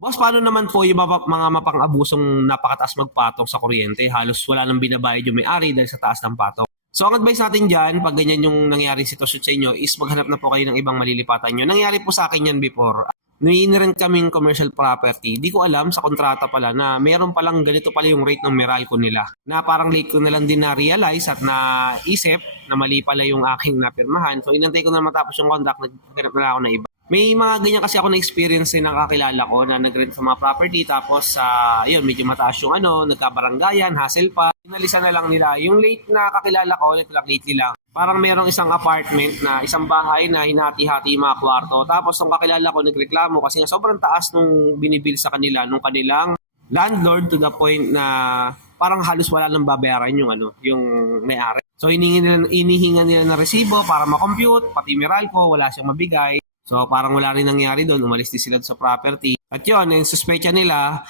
Boss, paano naman po yung mga mapang-abusong napakataas magpatong sa kuryente? Halos wala nang binabayad yung may-ari dahil sa taas ng patong. So ang advice natin dyan, pag ganyan yung nangyari sitwasyon sa inyo, is maghanap na po kayo ng ibang malilipatan nyo. Nangyari po sa akin yan before. May inirent kaming commercial property. Di ko alam sa kontrata pala na meron palang ganito pala yung rate ng Meralco nila. Na parang late ko na lang din na-realize at naisip na mali pala yung aking napirmahan. So inantay ko na matapos yung contract, naghanap na ako na iba. May mga ganyan kasi ako na-experience din ng kakilala ko na nag-rent sa mga property tapos yun, medyo mataas yung nagkabaranggayan, hassle pa. Inalisan na lang nila. Yung late na kakilala ko, lately lang. Parang merong isang apartment na isang bahay na hinati-hati yung mga kwarto. Tapos nung kakilala ko nagreklamo kasi nga sobrang taas nung binibil sa kanila nung kanilang landlord to the point na parang halos wala nang babayaran yung may-ari. So inihingan nila ng resibo para ma-compute, pati Meralco, wala siyang mabigay. So parang wala rin nangyari doon, umalis din sila sa property. At yun, yung suspecha nila,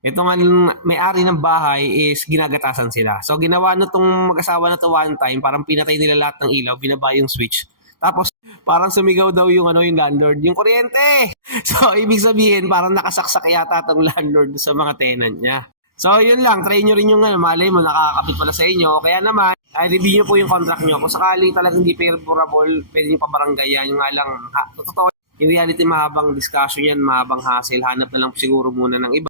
ito nga may-ari ng bahay is ginagatasan sila. So ginawa na tong mag-asawa na to one time, parang pinatay nila lahat ng ilaw, binaba yung switch. Tapos parang sumigaw daw yung landlord, yung kuryente. So ibig sabihin parang nakasaksak yata tong landlord sa mga tenant niya. So yun lang, try nyo rin yung malay mo nakakapit pala sa inyo. Kaya naman, review nyo po yung contract nyo. Kung sakaling talagang hindi favorable, pwede nyo pabaranggayan. Yung nga lang, totoo, in reality mahabang discussion yan, mahabang hassle. Hanap na lang siguro muna ng iba.